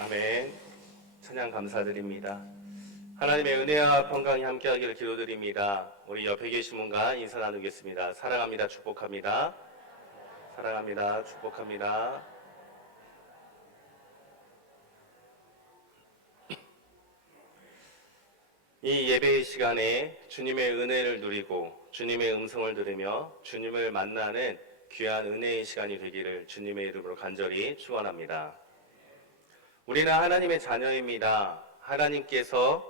아멘. 찬양 감사드립니다. 하나님의 은혜와 평강이 함께하기를 기도드립니다. 우리 옆에 계신 분과 인사 나누겠습니다. 사랑합니다. 축복합니다. 사랑합니다. 축복합니다. 이 예배의 시간에 주님의 은혜를 누리고 주님의 음성을 들으며 주님을 만나는 귀한 은혜의 시간이 되기를 주님의 이름으로 간절히 축원합니다. 우리는 하나님의 자녀입니다. 하나님께서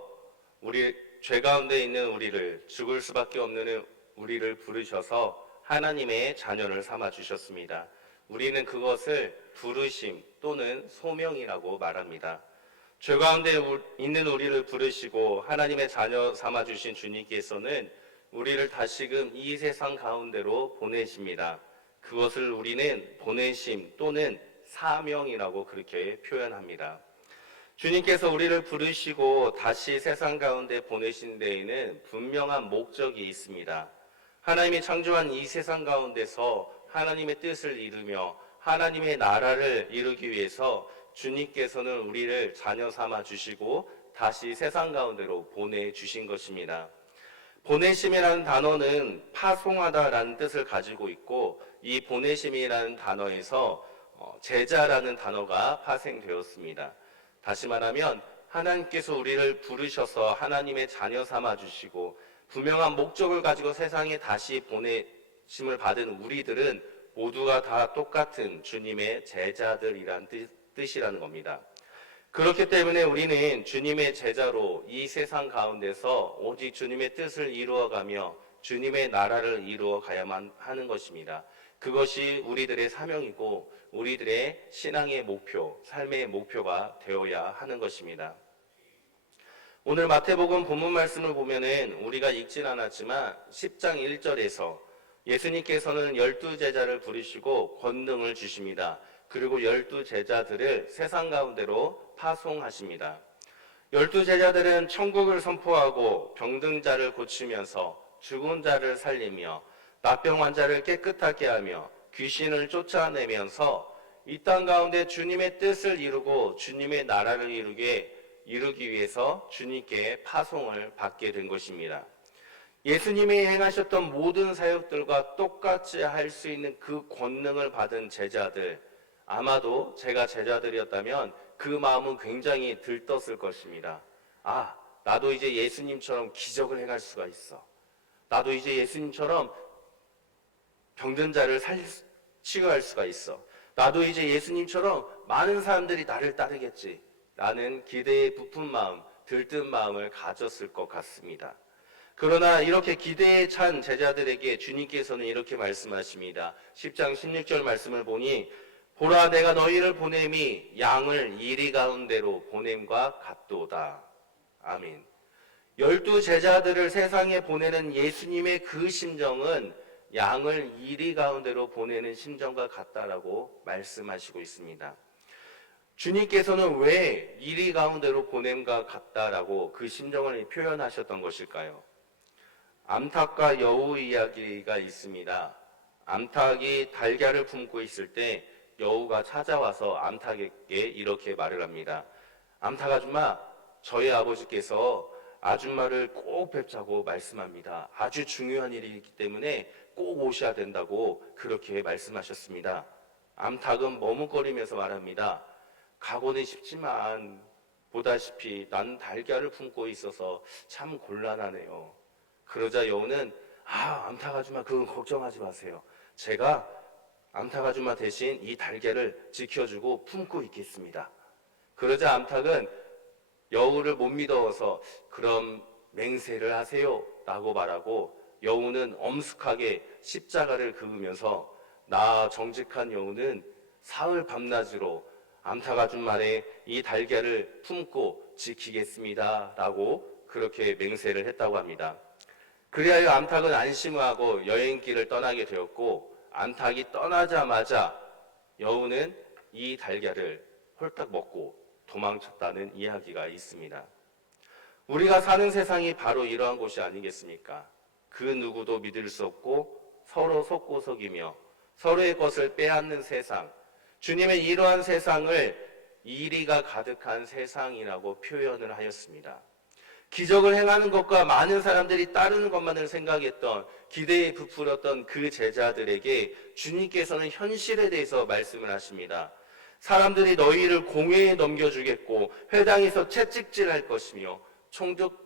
우리 죄 가운데 있는 우리를, 죽을 수밖에 없는 우리를 부르셔서 하나님의 자녀를 삼아 주셨습니다. 우리는 그것을 부르심 또는 소명이라고 말합니다. 죄 가운데 있는 우리를 부르시고 하나님의 자녀 삼아 주신 주님께서는 우리를 다시금 이 세상 가운데로 보내십니다. 그것을 우리는 보내심 또는 사명이라고 그렇게 표현합니다. 주님께서 우리를 부르시고 다시 세상 가운데 보내신 데에는 분명한 목적이 있습니다. 하나님이 창조한 이 세상 가운데서 하나님의 뜻을 이루며 하나님의 나라를 이루기 위해서 주님께서는 우리를 자녀 삼아 주시고 다시 세상 가운데로 보내주신 것입니다. 보내심이라는 단어는 파송하다라는 뜻을 가지고 있고, 이 보내심이라는 단어에서 제자라는 단어가 파생되었습니다. 다시 말하면 하나님께서 우리를 부르셔서 하나님의 자녀 삼아 주시고 분명한 목적을 가지고 세상에 다시 보내심을 받은 우리들은 모두가 다 똑같은 주님의 제자들이란 뜻이라는 겁니다. 그렇기 때문에 우리는 주님의 제자로 이 세상 가운데서 오직 주님의 뜻을 이루어가며 주님의 나라를 이루어 가야만 하는 것입니다. 그것이 우리들의 사명이고 우리들의 신앙의 목표, 삶의 목표가 되어야 하는 것입니다. 오늘 마태복음 본문 말씀을 보면은 우리가 읽진 않았지만 10장 1절에서 예수님께서는 12제자를 부르시고 권능을 주십니다. 그리고 12제자들을 세상 가운데로 파송하십니다. 12제자들은 천국을 선포하고 병든 자를 고치면서 죽은 자를 살리며 나병 환자를 깨끗하게 하며 귀신을 쫓아내면서 이 땅 가운데 주님의 뜻을 이루고 주님의 나라를 이루기 위해서 주님께 파송을 받게 된 것입니다. 예수님이 행하셨던 모든 사역들과 똑같이 할 수 있는 그 권능을 받은 제자들, 아마도 제가 제자들이었다면 그 마음은 굉장히 들떴을 것입니다. 아, 나도 이제 예수님처럼 기적을 행할 수가 있어. 나도 이제 예수님처럼 병든 자를 치유할 수가 있어. 나도 이제 예수님처럼 많은 사람들이 나를 따르겠지. 라는 기대에 부푼 마음, 들뜬 마음을 가졌을 것 같습니다. 그러나 이렇게 기대에 찬 제자들에게 주님께서는 이렇게 말씀하십니다. 10장 16절 말씀을 보니 보라, 내가 너희를 보냄이 양을 이리 가운데로 보냄과 같도다. 아멘. 12제자들을 세상에 보내는 예수님의 그 심정은 양을 이리 가운데로 보내는 심정과 같다라고 말씀하시고 있습니다. 주님께서는 왜 이리 가운데로 보냄과 같다라고 그 심정을 표현하셨던 것일까요? 암탉과 여우 이야기가 있습니다. 암탉이 달걀을 품고 있을 때 여우가 찾아와서 암탉에게 이렇게 말을 합니다. 암탉 아줌마, 저희 아버지께서 아줌마를 꼭 뵙자고 말씀합니다. 아주 중요한 일이기 때문에 꼭 오셔야 된다고 그렇게 말씀하셨습니다. 암탉은 머뭇거리면서 말합니다. 가고는 싶지만 보다시피 난 달걀을 품고 있어서 참 곤란하네요. 그러자 여우는 암탉 아줌마 그건 걱정하지 마세요. 제가 암탉 아줌마 대신 이 달걀을 지켜주고 품고 있겠습니다. 그러자 암탉은 여우를 못 믿어서 그럼 맹세를 하세요 라고 말하고 여우는 엄숙하게 십자가를 그으면서 나 정직한 여우는 사흘 밤낮으로 암탉 아줌마의 이 달걀을 품고 지키겠습니다 라고 그렇게 맹세를 했다고 합니다. 그리하여 암탉은 안심하고 여행길을 떠나게 되었고 암탉이 떠나자마자 여우는 이 달걀을 홀딱 먹고 도망쳤다는 이야기가 있습니다. 우리가 사는 세상이 바로 이러한 곳이 아니겠습니까? 그 누구도 믿을 수 없고 서로 속고 속이며 서로의 것을 빼앗는 세상, 주님의 이러한 세상을 이리가 가득한 세상이라고 표현을 하였습니다. 기적을 행하는 것과 많은 사람들이 따르는 것만을 생각했던, 기대에 부풀었던 그 제자들에게 주님께서는 현실에 대해서 말씀을 하십니다. 사람들이 너희를 공회에 넘겨주겠고 회당에서 채찍질할 것이며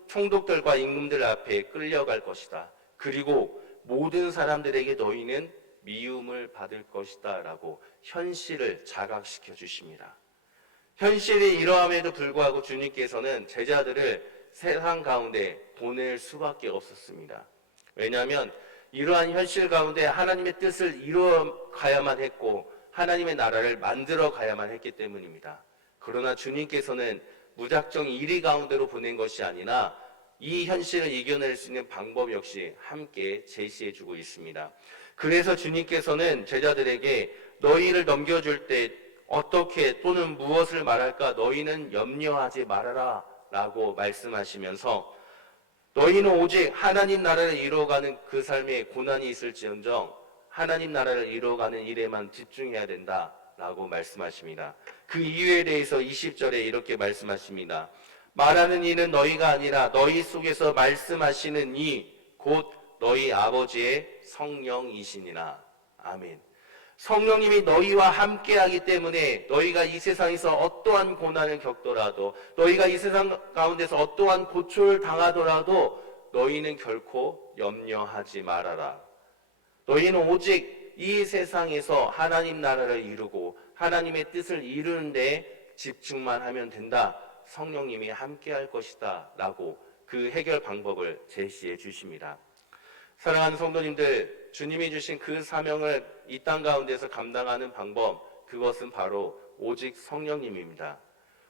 총독들과 임금들 앞에 끌려갈 것이다. 그리고 모든 사람들에게 너희는 미움을 받을 것이다 라고 현실을 자각시켜 주십니다. 현실이 이러함에도 불구하고 주님께서는 제자들을 세상 가운데 보낼 수밖에 없었습니다. 왜냐하면 이러한 현실 가운데 하나님의 뜻을 이루어 가야만 했고 하나님의 나라를 만들어 가야만 했기 때문입니다. 그러나 주님께서는 무작정 이리 가운데로 보낸 것이 아니라 이 현실을 이겨낼 수 있는 방법 역시 함께 제시해 주고 있습니다. 그래서 주님께서는 제자들에게 너희를 넘겨줄 때 어떻게 또는 무엇을 말할까 너희는 염려하지 말아라 라고 말씀하시면서 너희는 오직 하나님 나라를 이루어가는 그 삶에 고난이 있을지언정 하나님 나라를 이루어가는 일에만 집중해야 된다라고 말씀하십니다. 그 이유에 대해서 20절에 이렇게 말씀하십니다. 말하는 이는 너희가 아니라 너희 속에서 말씀하시는 이 곧 너희 아버지의 성령이시니라. 아멘. 성령님이 너희와 함께하기 때문에 너희가 이 세상에서 어떠한 고난을 겪더라도 너희가 이 세상 가운데서 어떠한 고초를 당하더라도 너희는 결코 염려하지 말아라. 너희는 오직 이 세상에서 하나님 나라를 이루고 하나님의 뜻을 이루는 데 집중만 하면 된다. 성령님이 함께할 것이다 라고 그 해결 방법을 제시해 주십니다. 사랑하는 성도님들, 주님이 주신 그 사명을 이 땅 가운데서 감당하는 방법, 그것은 바로 오직 성령님입니다.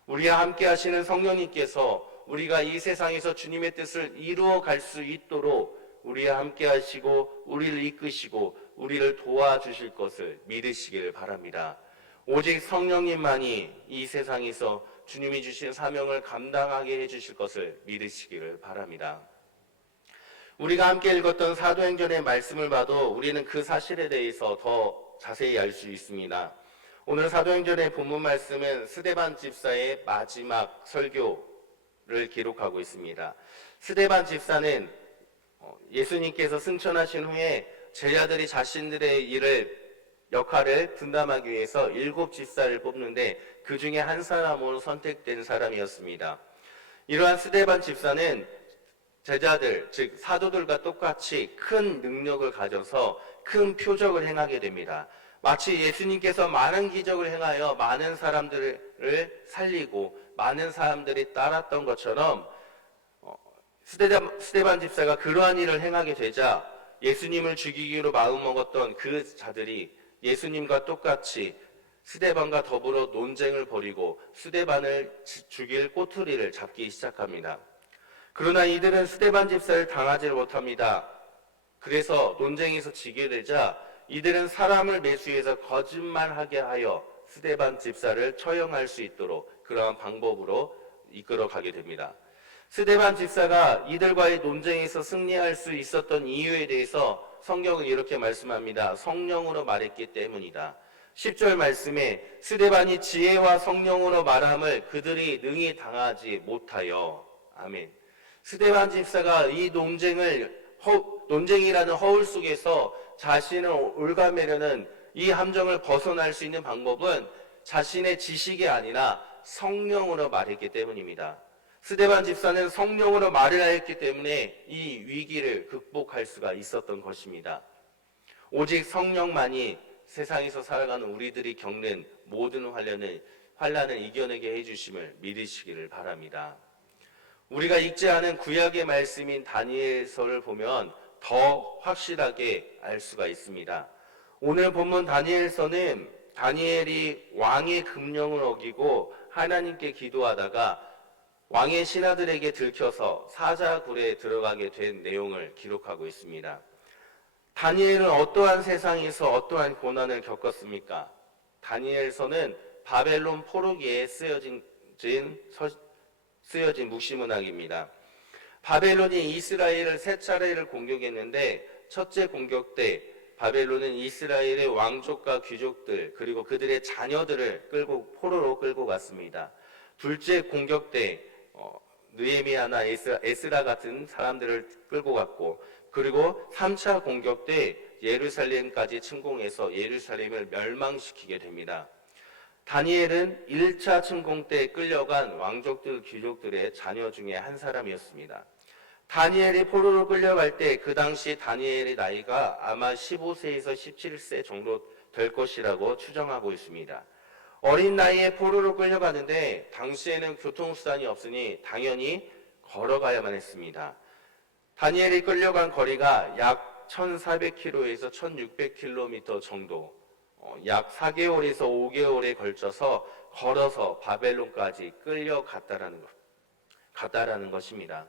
우리와 함께 하시는 성령님께서 우리가 이 세상에서 주님의 뜻을 이루어 갈 수 있도록 우리와 함께 하시고 우리를 이끄시고 우리를 도와주실 것을 믿으시길 바랍니다. 오직 성령님만이 이 세상에서 주님이 주신 사명을 감당하게 해주실 것을 믿으시기를 바랍니다. 우리가 함께 읽었던 사도행전의 말씀을 봐도 우리는 그 사실에 대해서 더 자세히 알 수 있습니다. 오늘 사도행전의 본문 말씀은 스데반 집사의 마지막 설교를 기록하고 있습니다. 스데반 집사는 예수님께서 승천하신 후에 제자들이 자신들의 역할을 분담하기 위해서 7 집사를 뽑는데 그 중에 한 사람으로 선택된 사람이었습니다. 이러한 스데반 집사는 제자들, 즉 사도들과 똑같이 큰 능력을 가져서 큰 표적을 행하게 됩니다. 마치 예수님께서 많은 기적을 행하여 많은 사람들을 살리고 많은 사람들이 따랐던 것처럼 스데반 집사가 그러한 일을 행하게 되자 예수님을 죽이기로 마음먹었던 그 자들이 예수님과 똑같이 스데반과 더불어 논쟁을 벌이고 스데반을 죽일 꼬투리를 잡기 시작합니다. 그러나 이들은 스데반 집사를 당하지 못합니다. 그래서 논쟁에서 지게 되자 이들은 사람을 매수해서 거짓말하게 하여 스데반 집사를 처형할 수 있도록 그러한 방법으로 이끌어가게 됩니다. 스데반 집사가 이들과의 논쟁에서 승리할 수 있었던 이유에 대해서 성경은 이렇게 말씀합니다. 성령으로 말했기 때문이다. 10절 말씀에 스데반이 지혜와 성령으로 말함을 그들이 능히 당하지 못하여. 아멘. 스데반 집사가 이 논쟁이라는 허울 속에서 자신을 올가매려는 이 함정을 벗어날 수 있는 방법은 자신의 지식이 아니라 성령으로 말했기 때문입니다. 스데반 집사는 성령으로 말을 하였기 때문에 이 위기를 극복할 수가 있었던 것입니다. 오직 성령만이 세상에서 살아가는 우리들이 겪는 모든 환난을 이겨내게 해주심을 믿으시기를 바랍니다. 우리가 읽지 않은 구약의 말씀인 다니엘서를 보면 더 확실하게 알 수가 있습니다. 오늘 본문 다니엘서는 다니엘이 왕의 금령을 어기고 하나님께 기도하다가 왕의 신하들에게 들켜서 사자굴에 들어가게 된 내용을 기록하고 있습니다. 다니엘은 어떠한 세상에서 어떠한 고난을 겪었습니까? 다니엘서는 바벨론 포로기에 쓰여진 묵시문학입니다. 바벨론이 이스라엘을 3차례를 공격했는데 첫째 공격 때 바벨론은 이스라엘의 왕족과 귀족들 그리고 그들의 자녀들을 포로로 끌고 갔습니다. 둘째 공격 때 느헤미야나 에스라 같은 사람들을 끌고 갔고, 그리고 3차 공격 때 예루살렘까지 침공해서 예루살렘을 멸망시키게 됩니다. 다니엘은 1차 침공 때 끌려간 왕족들 귀족들의 자녀 중에 한 사람이었습니다. 다니엘이 포로로 끌려갈 때 그 당시 다니엘의 나이가 아마 15세에서 17세 정도 될 것이라고 추정하고 있습니다. 어린 나이에 포로로 끌려가는데 당시에는 교통수단이 없으니 당연히 걸어가야만 했습니다. 다니엘이 끌려간 거리가 약 1400km에서 1600km 정도, 약 4개월에서 5개월에 걸쳐서 걸어서 바벨론까지 끌려갔다라는 것입니다.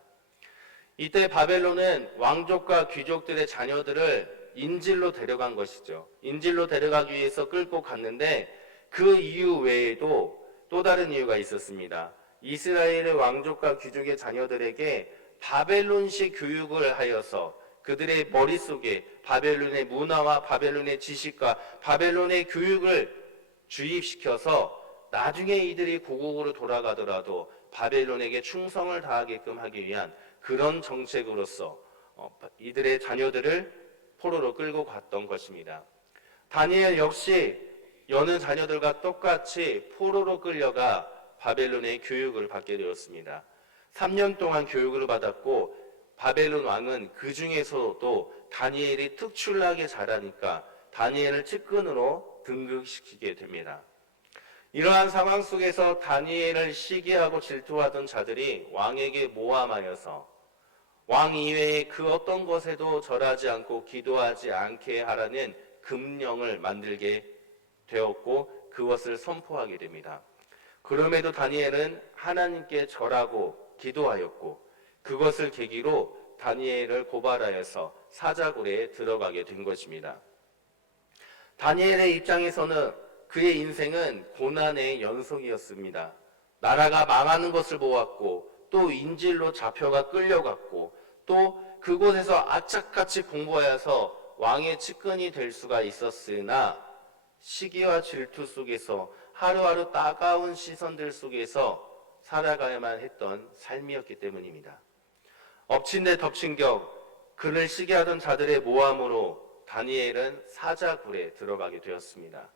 이때 바벨론은 왕족과 귀족들의 자녀들을 인질로 데려간 것이죠. 인질로 데려가기 위해서 끌고 갔는데 그 이유 외에도 또 다른 이유가 있었습니다. 이스라엘의 왕족과 귀족의 자녀들에게 바벨론식 교육을 하여서 그들의 머릿속에 바벨론의 문화와 바벨론의 지식과 바벨론의 교육을 주입시켜서 나중에 이들이 고국으로 돌아가더라도 바벨론에게 충성을 다하게끔 하기 위한 그런 정책으로서 이들의 자녀들을 포로로 끌고 갔던 것입니다. 다니엘 역시 여느 자녀들과 똑같이 포로로 끌려가 바벨론의 교육을 받게 되었습니다. 3년 동안 교육을 받았고 바벨론 왕은 그 중에서도 다니엘이 특출나게 잘하니까 다니엘을 측근으로 등극시키게 됩니다. 이러한 상황 속에서 다니엘을 시기하고 질투하던 자들이 왕에게 모함하여서 왕 이외의 그 어떤 것에도 절하지 않고 기도하지 않게 하라는 금령을 만들게 되었고 그것을 선포하게 됩니다. 그럼에도 다니엘은 하나님께 절하고 기도하였고 그것을 계기로 다니엘을 고발하여서 사자굴에 들어가게 된 것입니다. 다니엘의 입장에서는 그의 인생은 고난의 연속이었습니다. 나라가 망하는 것을 보았고 또 인질로 잡혀가 끌려갔고 또 그곳에서 악착같이 공부하여서 왕의 측근이 될 수가 있었으나 시기와 질투 속에서 하루하루 따가운 시선들 속에서 살아가야만 했던 삶이었기 때문입니다. 엎친 데 덮친 격 그를 시기하던 자들의 모함으로 다니엘은 사자굴에 들어가게 되었습니다.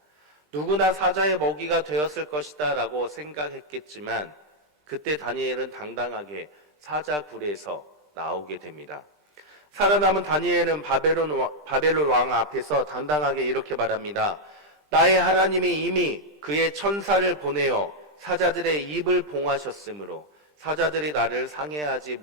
누구나 사자의 먹이가 되었을 것이다 라고 생각했겠지만 그때 다니엘은 당당하게 사자굴에서 나오게 됩니다. 살아남은 다니엘은 바벨론 왕 앞에서 당당하게 이렇게 말합니다. 나의 하나님이 이미 그의 천사를 보내어 사자들의 입을 봉하셨으므로 사자들이 나를 상해하지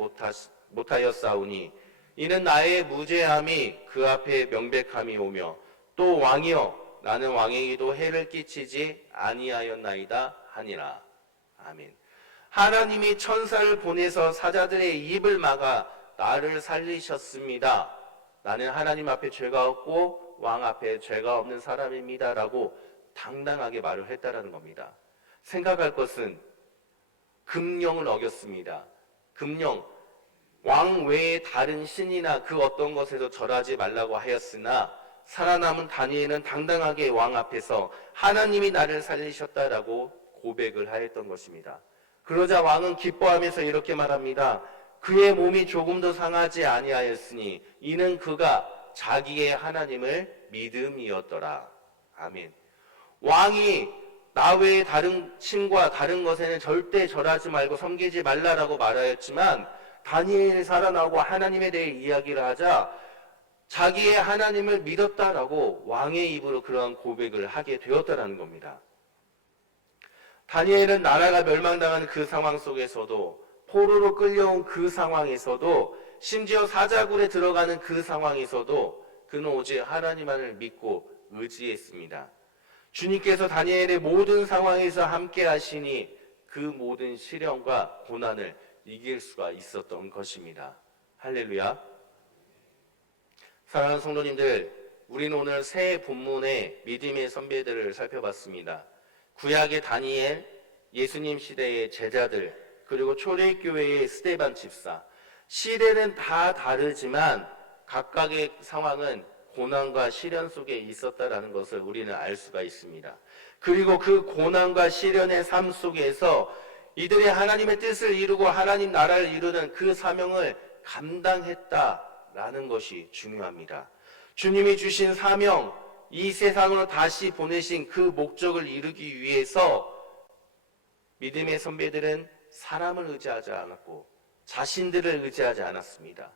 못하였사오니 이는 나의 무죄함이 그 앞에 명백함이 오며 또 왕이여 나는 왕에게도 해를 끼치지 아니하였나이다 하니라. 아멘. 하나님이 천사를 보내서 사자들의 입을 막아 나를 살리셨습니다. 나는 하나님 앞에 죄가 없고 왕 앞에 죄가 없는 사람입니다 라고 당당하게 말을 했다라는 겁니다. 생각할 것은 금령을 어겼습니다. 금령, 왕 외에 다른 신이나 그 어떤 것에도 절하지 말라고 하였으나 살아남은 다니엘은 당당하게 왕 앞에서 하나님이 나를 살리셨다라고 고백을 하였던 것입니다. 그러자 왕은 기뻐하면서 이렇게 말합니다. 그의 몸이 조금도 상하지 아니하였으니 이는 그가 자기의 하나님을 믿음이었더라. 아멘. 왕이 나 외에 다른 신과 다른 것에는 절대 절하지 말고 섬기지 말라라고 말하였지만 다니엘이 살아나고 하나님에 대해 이야기를 하자 자기의 하나님을 믿었다라고 왕의 입으로 그러한 고백을 하게 되었다라는 겁니다. 다니엘은 나라가 멸망당한 그 상황 속에서도 포로로 끌려온 그 상황에서도 심지어 사자굴에 들어가는 그 상황에서도 그는 오직 하나님만을 믿고 의지했습니다. 주님께서 다니엘의 모든 상황에서 함께 하시니 그 모든 시련과 고난을 이길 수가 있었던 것입니다. 할렐루야. 사랑하는 성도님들, 우리는 오늘 새 본문의 믿음의 선배들을 살펴봤습니다. 구약의 다니엘, 예수님 시대의 제자들, 그리고 초대교회의 스데반 집사. 시대는 다 다르지만 각각의 상황은 고난과 시련 속에 있었다라는 것을 우리는 알 수가 있습니다. 그리고 그 고난과 시련의 삶 속에서 이들이 하나님의 뜻을 이루고 하나님 나라를 이루는 그 사명을 감당했다라는 것이 중요합니다. 주님이 주신 사명, 이 세상으로 다시 보내신 그 목적을 이루기 위해서 믿음의 선배들은 사람을 의지하지 않았고 자신들을 의지하지 않았습니다.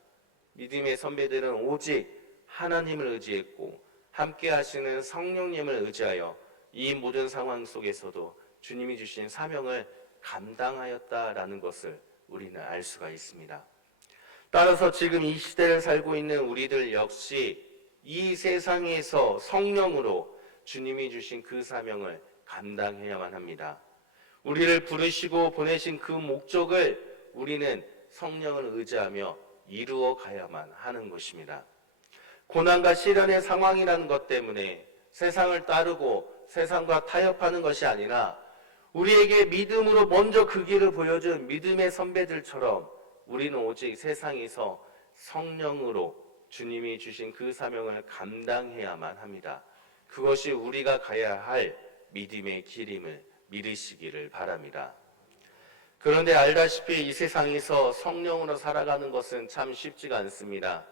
믿음의 선배들은 오직 하나님을 의지했고 함께 하시는 성령님을 의지하여 이 모든 상황 속에서도 주님이 주신 사명을 감당하였다라는 것을 우리는 알 수가 있습니다. 따라서 지금 이 시대를 살고 있는 우리들 역시 이 세상에서 성령으로 주님이 주신 그 사명을 감당해야만 합니다. 우리를 부르시고 보내신 그 목적을 우리는 성령을 의지하며 이루어 가야만 하는 것입니다. 고난과 시련의 상황이라는 것 때문에 세상을 따르고 세상과 타협하는 것이 아니라 우리에게 믿음으로 먼저 그 길을 보여준 믿음의 선배들처럼 우리는 오직 세상에서 성령으로 주님이 주신 그 사명을 감당해야만 합니다. 그것이 우리가 가야 할 믿음의 길임을 믿으시기를 바랍니다. 그런데 알다시피 이 세상에서 성령으로 살아가는 것은 참 쉽지가 않습니다.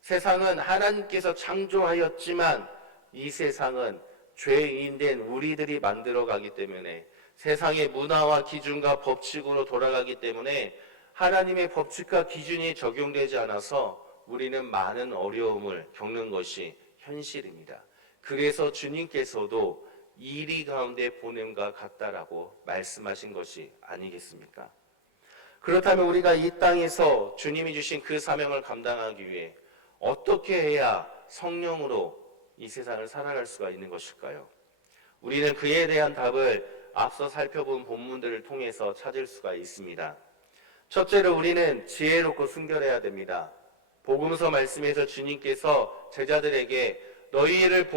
세상은 하나님께서 창조하였지만 이 세상은 죄인된 우리들이 만들어가기 때문에 세상의 문화와 기준과 법칙으로 돌아가기 때문에 하나님의 법칙과 기준이 적용되지 않아서 우리는 많은 어려움을 겪는 것이 현실입니다. 그래서 주님께서도 이리 가운데 보냄과 같다라고 말씀하신 것이 아니겠습니까? 그렇다면 우리가 이 땅에서 주님이 주신 그 사명을 감당하기 위해 어떻게 해야 성령으로 이 세상을 살아갈 수가 있는 것일까요? 우리는 그에 대한 답을 앞서 살펴본 본문들을 통해서 찾을 수가 있습니다. 첫째로 우리는 지혜롭고 순결해야 됩니다. 복음서 말씀에서 주님께서 제자들에게 너희를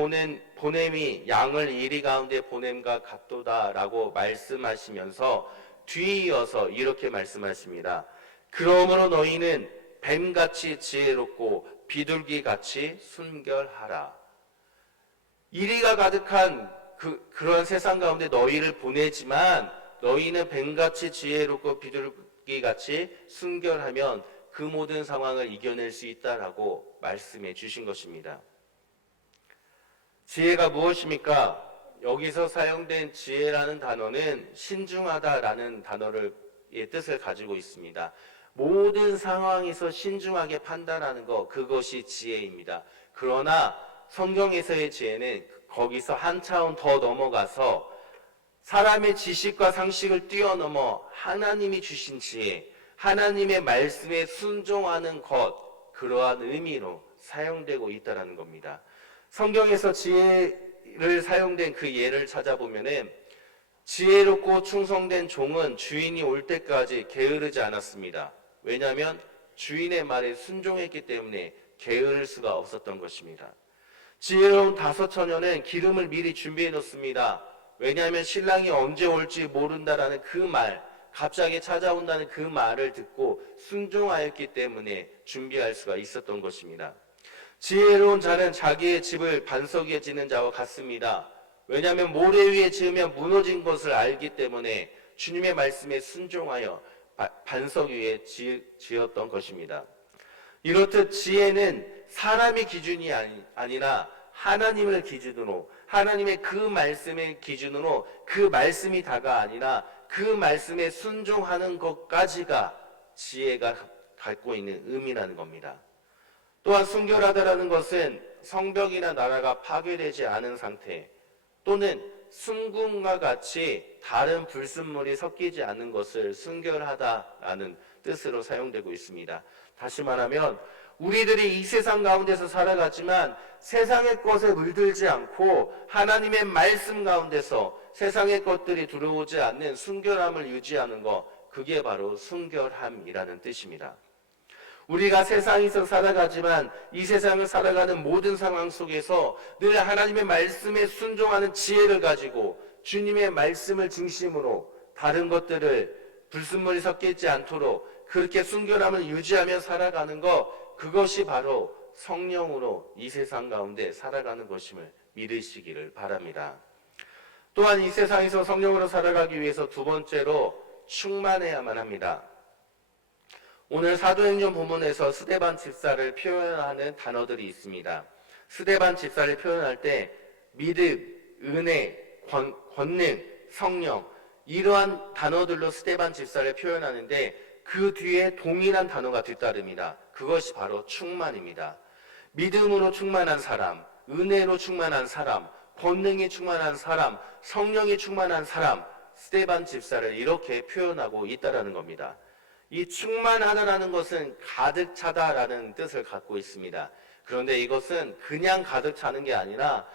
보냄이 양을 이리 가운데 보냄과 같도다라고 말씀하시면서 뒤이어서 이렇게 말씀하십니다. 그러므로 너희는 뱀같이 지혜롭고 비둘기같이 순결하라. 이리가 가득한 그런 세상 가운데 너희를 보내지만 너희는 뱀같이 지혜롭고 비둘기같이 순결하면 그 모든 상황을 이겨낼 수 있다라고 말씀해 주신 것입니다. 지혜가 무엇입니까? 여기서 사용된 지혜라는 단어는 신중하다라는 단어의 뜻을 가지고 있습니다. 모든 상황에서 신중하게 판단하는 것, 그것이 지혜입니다. 그러나 성경에서의 지혜는 거기서 한 차원 더 넘어가서 사람의 지식과 상식을 뛰어넘어 하나님이 주신 지혜, 하나님의 말씀에 순종하는 것, 그러한 의미로 사용되고 있다는 겁니다. 성경에서 지혜를 사용된 그 예를 찾아보면은 지혜롭고 충성된 종은 주인이 올 때까지 게으르지 않았습니다. 왜냐하면 주인의 말에 순종했기 때문에 게으를 수가 없었던 것입니다. 지혜로운 다섯 처녀는 기름을 미리 준비해 놓습니다. 왜냐하면 신랑이 언제 올지 모른다라는 그 말, 갑자기 찾아온다는 그 말을 듣고 순종하였기 때문에 준비할 수가 있었던 것입니다. 지혜로운 자는 자기의 집을 반석 위에 짓는 자와 같습니다. 왜냐하면 모래 위에 지으면 무너진 것을 알기 때문에 주님의 말씀에 순종하여 반석 위에 지었던 것입니다. 이렇듯 지혜는 사람의 기준이 아니라 하나님을 기준으로, 하나님의 그 말씀의 기준으로 그 말씀이 다가 아니라 그 말씀에 순종하는 것까지가 지혜가 갖고 있는 의미라는 겁니다. 또한 순결하다라는 것은 성벽이나 나라가 파괴되지 않은 상태, 또는 순금과 같이 다른 불순물이 섞이지 않는 것을 순결하다라는 뜻으로 사용되고 있습니다. 다시 말하면 우리들이 이 세상 가운데서 살아가지만 세상의 것에 물들지 않고 하나님의 말씀 가운데서 세상의 것들이 들어오지 않는 순결함을 유지하는 것, 그게 바로 순결함이라는 뜻입니다. 우리가 세상에서 살아가지만 이 세상을 살아가는 모든 상황 속에서 늘 하나님의 말씀에 순종하는 지혜를 가지고 주님의 말씀을 중심으로 다른 것들을 불순물이 섞이지 않도록 그렇게 순결함을 유지하며 살아가는 것, 그것이 바로 성령으로 이 세상 가운데 살아가는 것임을 믿으시기를 바랍니다. 또한 이 세상에서 성령으로 살아가기 위해서 두 번째로 충만해야만 합니다. 오늘 사도행전 본문에서 스데반 집사를 표현하는 단어들이 있습니다. 스데반 집사를 표현할 때 믿음, 은혜, 권능, 성령 이러한 단어들로 스데반 집사를 표현하는데 그 뒤에 동일한 단어가 뒤따릅니다. 그것이 바로 충만입니다. 믿음으로 충만한 사람, 은혜로 충만한 사람, 권능이 충만한 사람, 성령이 충만한 사람, 스데반 집사를 이렇게 표현하고 있다라는 겁니다. 이 충만하다라는 것은 가득 차다라는 뜻을 갖고 있습니다. 그런데 이것은 그냥 가득 차는 게 아니라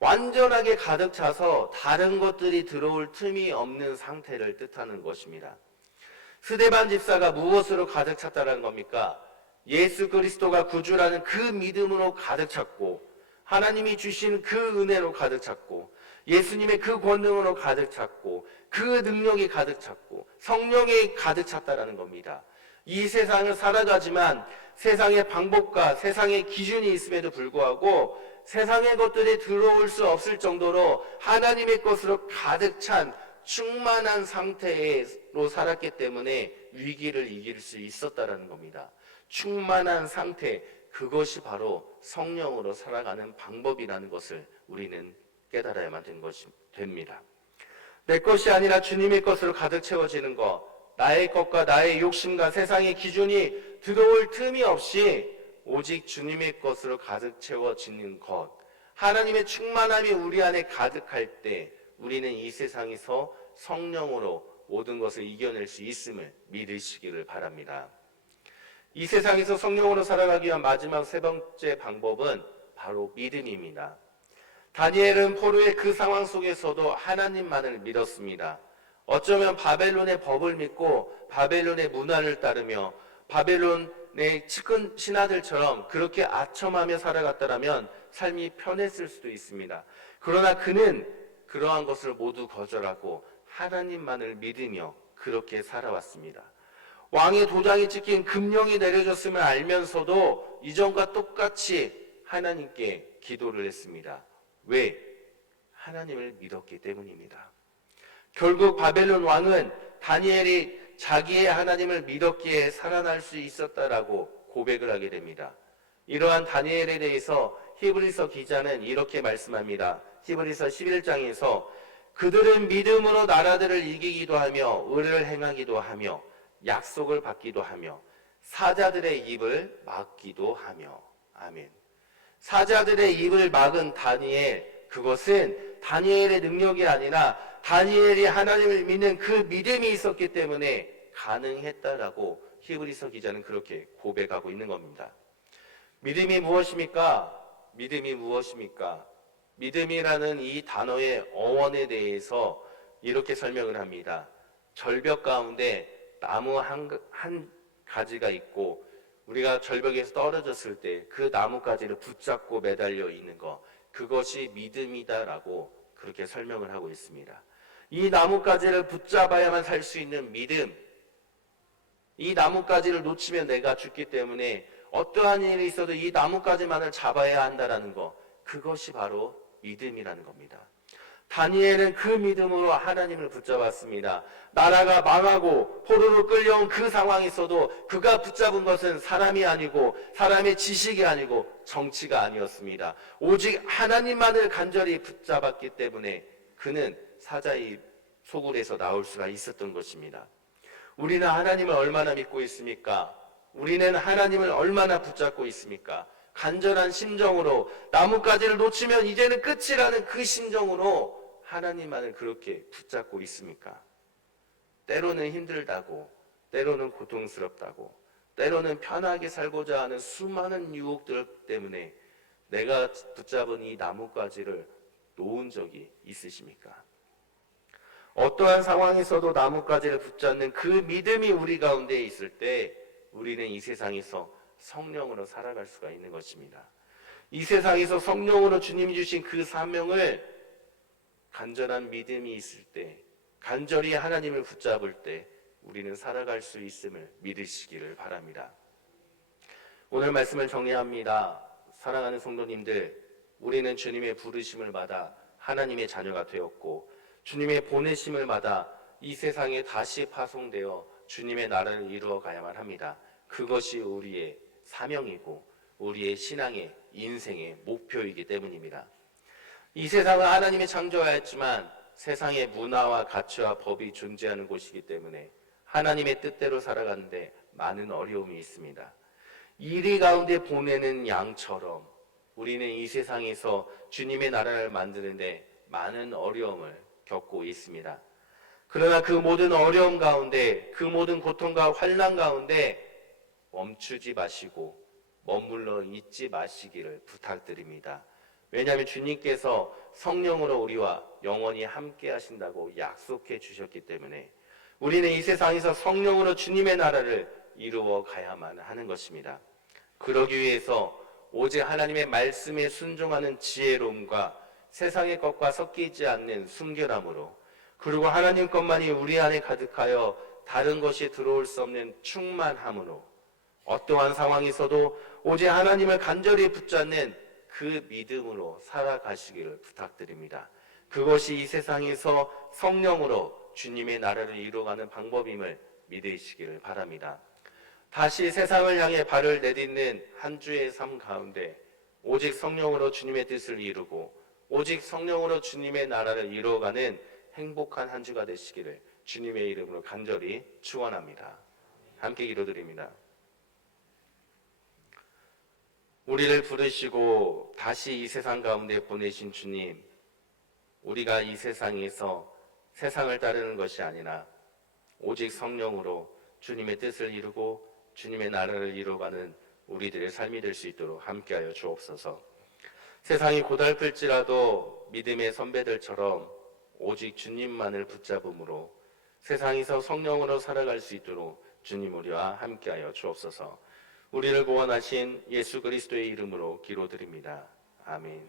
완전하게 가득 차서 다른 것들이 들어올 틈이 없는 상태를 뜻하는 것입니다. 스데반 집사가 무엇으로 가득 찼다는 겁니까? 예수 그리스도가 구주라는 그 믿음으로 가득 찼고 하나님이 주신 그 은혜로 가득 찼고 예수님의 그 권능으로 가득 찼고 그 능력이 가득 찼고 성령이 가득 찼다라는 겁니다. 이 세상을 살아가지만 세상의 방법과 세상의 기준이 있음에도 불구하고 세상의 것들이 들어올 수 없을 정도로 하나님의 것으로 가득 찬 충만한 상태로 살았기 때문에 위기를 이길 수 있었다라는 겁니다. 충만한 상태, 그것이 바로 성령으로 살아가는 방법이라는 것을 우리는 깨달아야만 됩니다. 내 것이 아니라 주님의 것으로 가득 채워지는 것, 나의 것과 나의 욕심과 세상의 기준이 들어올 틈이 없이 오직 주님의 것으로 가득 채워지는 것, 하나님의 충만함이 우리 안에 가득할 때 우리는 이 세상에서 성령으로 모든 것을 이겨낼 수 있음을 믿으시기를 바랍니다. 이 세상에서 성령으로 살아가기 위한 마지막 세 번째 방법은 바로 믿음입니다. 다니엘은 포로의 그 상황 속에서도 하나님만을 믿었습니다. 어쩌면 바벨론의 법을 믿고 바벨론의 문화를 따르며 바벨론의 측근 신하들처럼 그렇게 아첨하며 살아갔다면 삶이 편했을 수도 있습니다. 그러나 그는 그러한 것을 모두 거절하고 하나님만을 믿으며 그렇게 살아왔습니다. 왕의 도장이 찍힌 금령이 내려졌음을 알면서도 이전과 똑같이 하나님께 기도를 했습니다. 왜? 하나님을 믿었기 때문입니다. 결국 바벨론 왕은 다니엘이 자기의 하나님을 믿었기에 살아날 수 있었다라고 고백을 하게 됩니다. 이러한 다니엘에 대해서 히브리서 기자는 이렇게 말씀합니다. 히브리서 11장에서 그들은 믿음으로 나라들을 이기기도 하며 의를 행하기도 하며 약속을 받기도 하며 사자들의 입을 막기도 하며. 아멘. 사자들의 입을 막은 다니엘, 그것은 다니엘의 능력이 아니라 다니엘이 하나님을 믿는 그 믿음이 있었기 때문에 가능했다라고 히브리서 기자는 그렇게 고백하고 있는 겁니다. 믿음이 무엇입니까? 믿음이 무엇입니까? 믿음이라는 이 단어의 어원에 대해서 이렇게 설명을 합니다. 절벽 가운데 나무 한 가지가 있고 우리가 절벽에서 떨어졌을 때 그 나뭇가지를 붙잡고 매달려 있는 것, 그것이 믿음이다라고 그렇게 설명을 하고 있습니다. 이 나뭇가지를 붙잡아야만 살 수 있는 믿음, 이 나뭇가지를 놓치면 내가 죽기 때문에 어떠한 일이 있어도 이 나뭇가지만을 잡아야 한다라는 것, 그것이 바로 믿음이라는 겁니다. 다니엘은 그 믿음으로 하나님을 붙잡았습니다. 나라가 망하고 포로로 끌려온 그 상황에서도 그가 붙잡은 것은 사람이 아니고 사람의 지식이 아니고 정치가 아니었습니다. 오직 하나님만을 간절히 붙잡았기 때문에 그는 사자의 소굴에서 나올 수가 있었던 것입니다. 우리는 하나님을 얼마나 믿고 있습니까? 우리는 하나님을 얼마나 붙잡고 있습니까? 간절한 심정으로 나뭇가지를 놓치면 이제는 끝이라는 그 심정으로 하나님만을 그렇게 붙잡고 있습니까? 때로는 힘들다고, 때로는 고통스럽다고, 때로는 편하게 살고자 하는 수많은 유혹들 때문에 내가 붙잡은 이 나뭇가지를 놓은 적이 있으십니까? 어떠한 상황에서도 나뭇가지를 붙잡는 그 믿음이 우리 가운데 있을 때 우리는 이 세상에서 성령으로 살아갈 수가 있는 것입니다. 이 세상에서 성령으로 주님이 주신 그 사명을 간절한 믿음이 있을 때, 간절히 하나님을 붙잡을 때 우리는 살아갈 수 있음을 믿으시기를 바랍니다. 오늘 말씀을 정리합니다. 사랑하는 성도님들, 우리는 주님의 부르심을 받아 하나님의 자녀가 되었고 주님의 보내심을 받아 이 세상에 다시 파송되어 주님의 나라를 이루어 가야만 합니다. 그것이 우리의 사명이고 우리의 신앙의 인생의 목표이기 때문입니다. 이 세상은 하나님이 창조하였지만 세상의 문화와 가치와 법이 존재하는 곳이기 때문에 하나님의 뜻대로 살아가는데 많은 어려움이 있습니다. 이리 가운데 보내는 양처럼 우리는 이 세상에서 주님의 나라를 만드는데 많은 어려움을 겪고 있습니다. 그러나 그 모든 어려움 가운데, 그 모든 고통과 환난 가운데 멈추지 마시고 머물러 있지 마시기를 부탁드립니다. 왜냐하면 주님께서 성령으로 우리와 영원히 함께 하신다고 약속해 주셨기 때문에 우리는 이 세상에서 성령으로 주님의 나라를 이루어 가야만 하는 것입니다. 그러기 위해서 오직 하나님의 말씀에 순종하는 지혜로움과 세상의 것과 섞이지 않는 순결함으로, 그리고 하나님 것만이 우리 안에 가득하여 다른 것이 들어올 수 없는 충만함으로 어떠한 상황에서도 오직 하나님을 간절히 붙잡는 그 믿음으로 살아가시기를 부탁드립니다. 그것이 이 세상에서 성령으로 주님의 나라를 이루어가는 방법임을 믿으시기를 바랍니다. 다시 세상을 향해 발을 내딛는 한 주의 삶 가운데 오직 성령으로 주님의 뜻을 이루고 오직 성령으로 주님의 나라를 이루어가는 행복한 한 주가 되시기를 주님의 이름으로 간절히 축원합니다. 함께 기도드립니다. 우리를 부르시고 다시 이 세상 가운데 보내신 주님, 우리가 이 세상에서 세상을 따르는 것이 아니라 오직 성령으로 주님의 뜻을 이루고 주님의 나라를 이루어가는 우리들의 삶이 될 수 있도록 함께하여 주옵소서. 세상이 고달플지라도 믿음의 선배들처럼 오직 주님만을 붙잡음으로 세상에서 성령으로 살아갈 수 있도록 주님 우리와 함께하여 주옵소서. 우리를 구원하신 예수 그리스도의 이름으로 기도드립니다. 아멘.